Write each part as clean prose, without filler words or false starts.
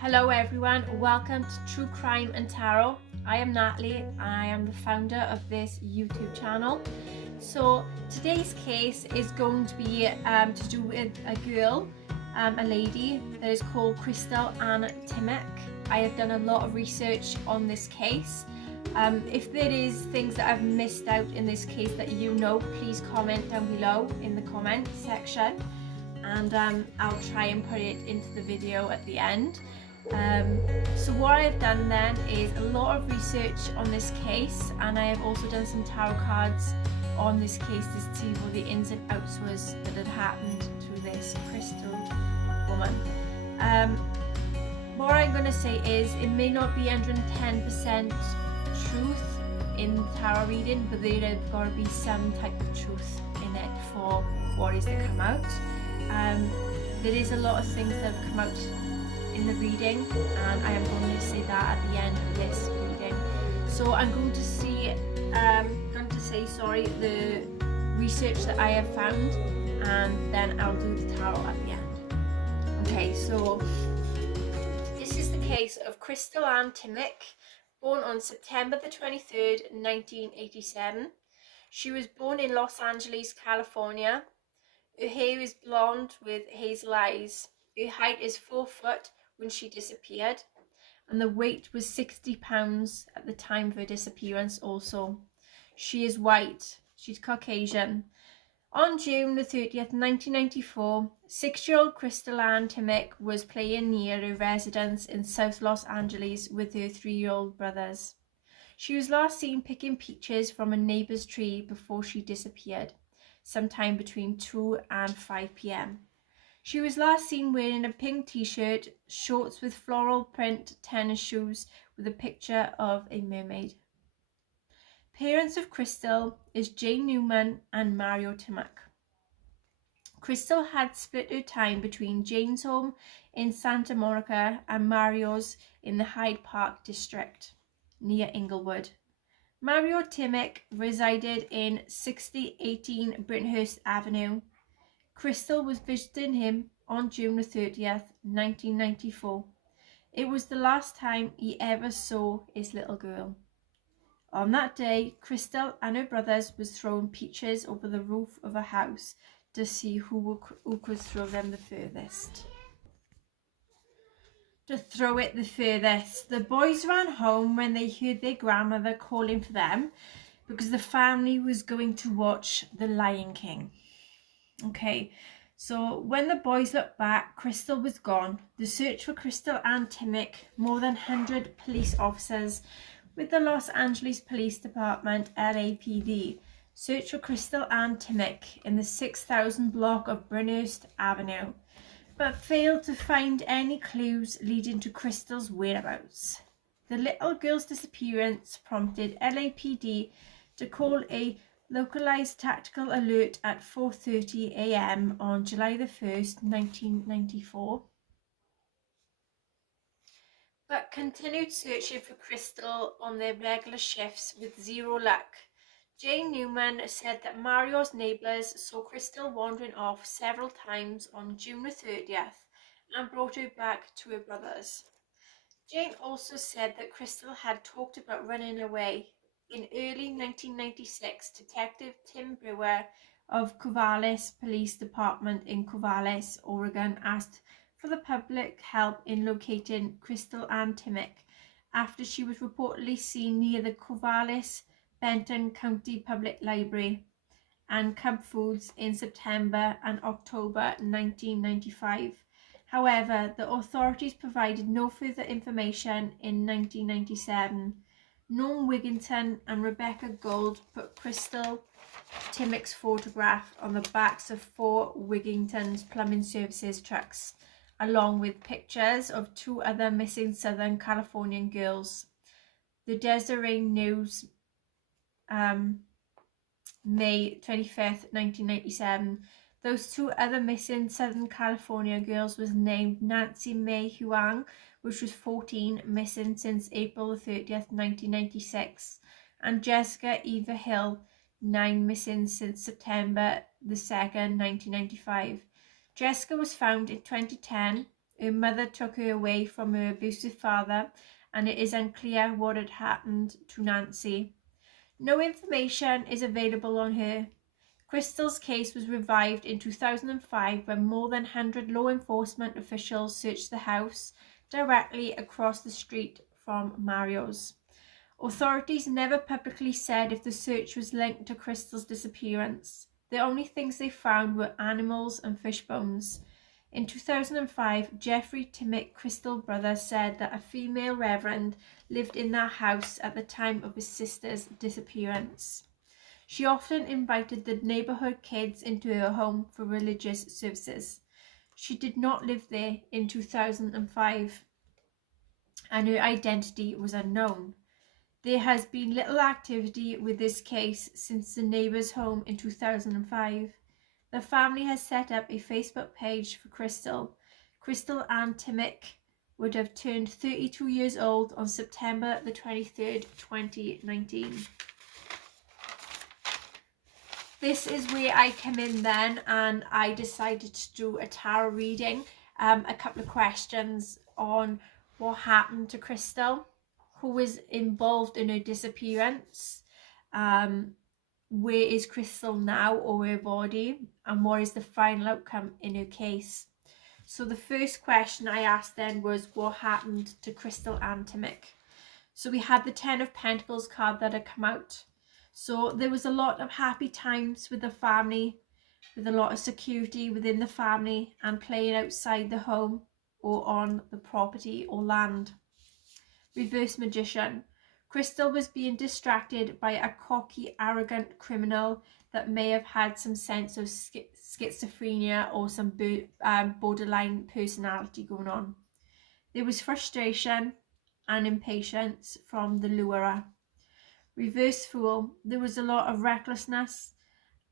Hello everyone, welcome to True Crime and Tarot. I am Natalie and I am the founder of this YouTube channel. So today's case is going to be to do with a girl, a lady that is called Crystal Ann Tymich. I have done a lot of research on this case. If there is things that I've missed out in this case that you know, please comment down below in the comment section, and I'll try and put it into the video at the end. So what I've done then is a lot of research on this case, and I have also done some tarot cards on this case to see what the ins and outs was that had happened to this Crystal woman. What I'm going to say is it may not be 110% truth in the tarot reading, but there have got to be some type of truth in it for what is to come out. There is a lot of things that have come out in the reading, and I am going to say that at the end of this reading. So I'm going to say the research that I have found, and then I'll do the tarot at the end. Okay, so this is the case of Crystal Ann Tymich, born on September the 23rd, 1987. She was born in Los Angeles, California. Her hair is blonde with hazel eyes. Her height is 4 foot when she disappeared, and the weight was 60 pounds at the time of her disappearance also. She is white. She's Caucasian. On June the 30th, 1994, 6-year-old Crystal Ann Tymich was playing near her residence in South Los Angeles with her 3-year-old brothers. She was last seen picking peaches from a neighbour's tree before she disappeared, sometime between 2 and 5 p.m. She was last seen wearing a pink t-shirt, shorts with floral print, tennis shoes with a picture of a mermaid. Parents of Crystal is Jane Newman and Mario Tymich. Crystal had split her time between Jane's home in Santa Monica and Mario's in the Hyde Park district near Inglewood. Mario Tymich resided in 6018 Brittenhurst Avenue. Crystal was visiting him on June the 30th, 1994. It was the last time he ever saw his little girl. On that day, Crystal and her brothers was throwing peaches over the roof of a house to see who could throw them the furthest. The boys ran home when they heard their grandmother calling for them because the family was going to watch The Lion King. Okay, so when the boys looked back, Crystal was gone. The search for Crystal Ann Tymich, more than 100 police officers with the Los Angeles Police Department, LAPD, searched for Crystal Ann Tymich in the 6000 block of Brittenhurst Avenue, but failed to find any clues leading to Crystal's whereabouts. The little girl's disappearance prompted LAPD to call a localized tactical alert at 4:30 a.m. on July the 1st, 1994. But continued searching for Crystal on their regular shifts with zero luck. Jane Newman said that Mario's neighbours saw Crystal wandering off several times on June the 30th and brought her back to her brothers. Jane also said that Crystal had talked about running away. In early 1996, Detective Tim Brewer of Corvallis Police Department in Corvallis, Oregon, asked for the public help in locating Crystal Ann Tymich after she was reportedly seen near the Corvallis Benton County Public Library and Cub Foods in September and October 1995. However, the authorities provided no further information in 1997. Norm Wigginton and Rebecca Gold put Crystal Tymich's photograph on the backs of 4 Wigginton's Plumbing Services trucks, along with pictures of 2 other missing Southern Californian girls. The Deseret News, May 25th, 1997. Those 2 other missing Southern California girls was named Nancy May Huang, which was 14, missing since April the 30th, 1996, and Jessica Eva Hill, 9, missing since September the 2nd, 1995. Jessica was found in 2010 Her mother took her away from her abusive father, and it is unclear what had happened to Nancy. No information is available on her. Crystal's case was revived in 2005 when more than 100 law enforcement officials searched the house directly across the street from Mario's. Authorities never publicly said if the search was linked to Crystal's disappearance. The only things they found were animals and fish bones. In 2005, Jeffrey Tymich, Crystal's brother, said that a female reverend lived in their house at the time of his sister's disappearance. She often invited the neighborhood kids into her home for religious services. She did not live there in 2005, and her identity was unknown. There has been little activity with this case since the neighbour's home in 2005. The family has set up a Facebook page for Crystal. Crystal Ann Tymich would have turned 32 years old on September the 23rd, 2019. This is where I come in then, and I decided to do a tarot reading, a couple of questions on what happened to Crystal, who was involved in her disappearance, where is Crystal now or her body, and what is the final outcome in her case. So the first question I asked then was, what happened to Crystal Ann Tymich? So we had the 10 of Pentacles card that had come out. So there was a lot of happy times with the family, with a lot of security within the family and playing outside the home or on the property or land. Reverse Magician. Crystal was being distracted by a cocky, arrogant criminal that may have had some sense of schizophrenia or some borderline personality going on. There was frustration and impatience from the lurer. Reverse Fool. There was a lot of recklessness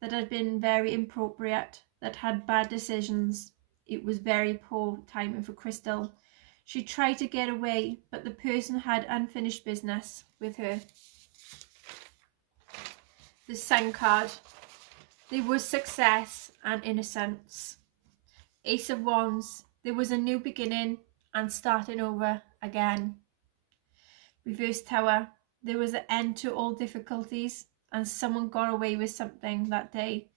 that had been very inappropriate, that had bad decisions. It was very poor timing for Crystal. She tried to get away, but the person had unfinished business with her. The Sun card. There was success and innocence. Ace of Wands. There was a new beginning and starting over again. Reverse Tower. There was an end to all difficulties and someone got away with something that day.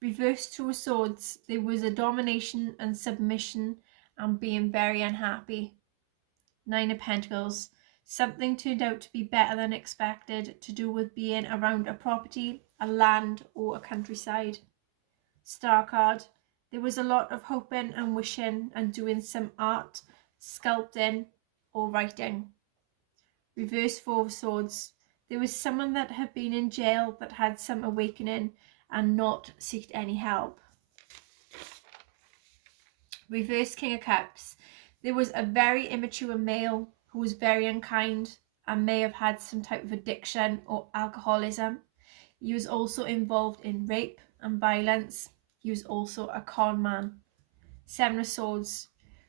Reverse Two of Swords. There was a domination and submission and being very unhappy. Nine of Pentacles. Something turned out to be better than expected, to do with being around a property, a land or a countryside. Star card. There was a lot of hoping and wishing and doing some art, sculpting or writing. Reverse Four of Swords. There was someone that had been in jail that had some awakening and not sought any help. Reverse King of Cups. There was a very immature male who was very unkind and may have had some type of addiction or alcoholism. He was also involved in rape and violence. He was also a con man. Seven of Swords.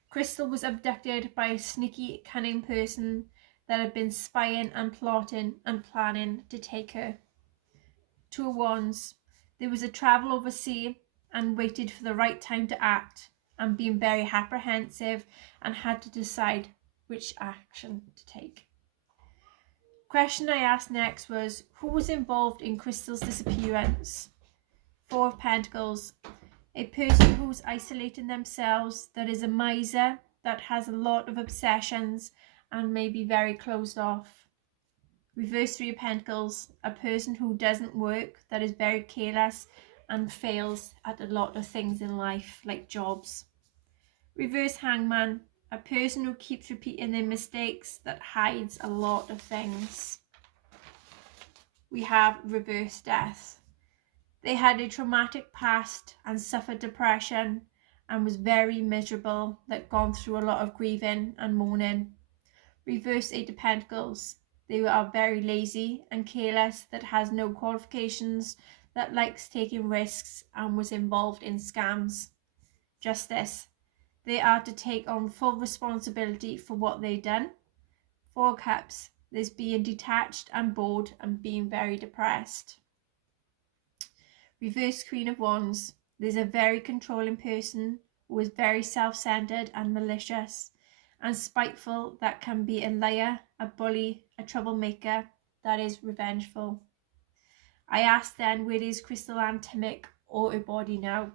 Crystal was abducted by a sneaky, cunning person that had been spying and plotting and planning to take her. Two of Wands. There was a travel overseas and waited for the right time to act and being very apprehensive and had to decide which action to take. Question I asked next was, who was involved in Crystal's disappearance? Four of Pentacles. A person who's isolating themselves, that is a miser, that has a lot of obsessions and may be very closed off. Reverse Three of Pentacles. A person who doesn't work, that is very careless and fails at a lot of things in life, like jobs. Reverse Hangman. A person who keeps repeating their mistakes, that hides a lot of things. We have Reverse Death. They had a traumatic past and suffered depression and was very miserable, that gone through a lot of grieving and mourning. Reverse Eight of Pentacles. They are very lazy and careless, that has no qualifications, that likes taking risks and was involved in scams. Justice. They are to take on full responsibility for what they've done. Four Cups. There's being detached and bored and being very depressed. Reverse Queen of Wands. There's a very controlling person who is very self-centered and malicious and spiteful, that can be a liar, a bully, a troublemaker, that is revengeful. I asked then, where is Crystal and Tymich or her body now?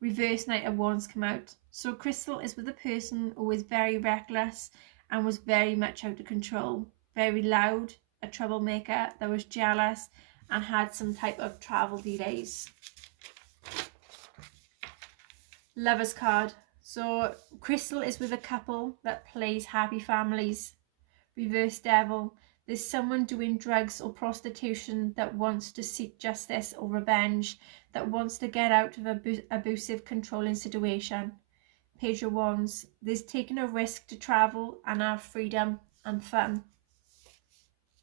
Reverse Knight of Wands come out. So Crystal is with a person who is very reckless and was very much out of control, very loud, a troublemaker that was jealous and had some type of travel delays. Lovers card. So Crystal is with a couple that plays happy families. Reverse Devil. There's someone doing drugs or prostitution that wants to seek justice or revenge, that wants to get out of an abusive, controlling situation. Page of Wands. There's taking a risk to travel and have freedom and fun.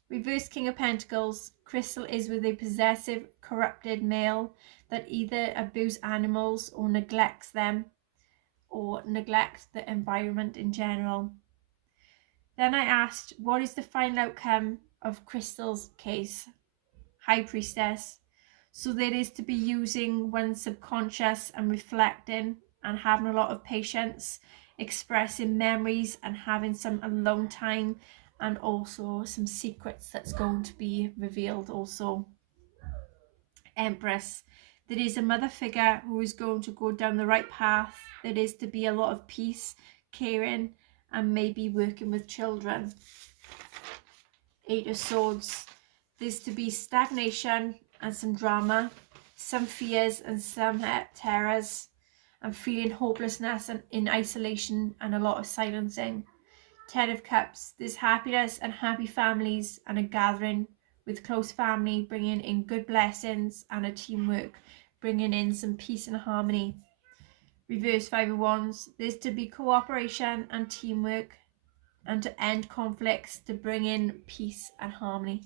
Reverse King of Pentacles. Crystal is with a possessive, corrupted male that either abuses animals or neglects them, or neglects the environment in general. Then I asked, what is the final outcome of Crystal's case? High Priestess. So there is to be using one's subconscious and reflecting and having a lot of patience, expressing memories and having some alone time, and also some secrets that's going to be revealed also. Empress. There is a mother figure who is going to go down the right path. There is to be a lot of peace, caring, and maybe working with children. Eight of Swords. There's to be stagnation and some drama, some fears and some terrors, and feeling hopelessness and in isolation and a lot of silencing. Ten of Cups. There's happiness and happy families and a gathering with close family, bringing in good blessings and a teamwork, bringing in some peace and harmony. Reverse Five of Wands. There's to be cooperation and teamwork and to end conflicts, to bring in peace and harmony.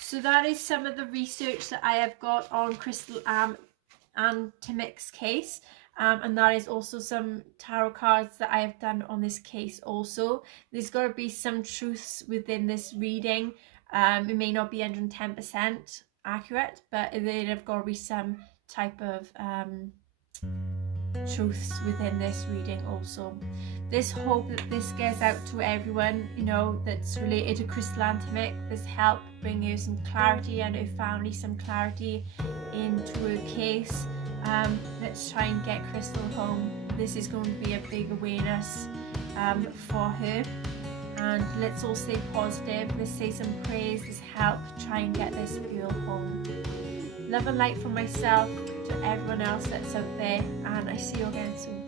So that is some of the research that I have got on Crystal and Tymich's case. And that is also some tarot cards that I have done on this case also. There's got to be some truths within this reading. It may not be 110% accurate, but there have got to be some type of truths within this reading also. This hope that this gets out to everyone, you know, that's related to Crystal and Tymich. This help bring you some clarity and her family some clarity into her case. Let's try and get Crystal home. This is going to be a big awareness for her. And let's all stay positive. Let's say some praise. Let's help try and get this girl home. Love and light from myself to everyone else that's out there, and I see you again soon.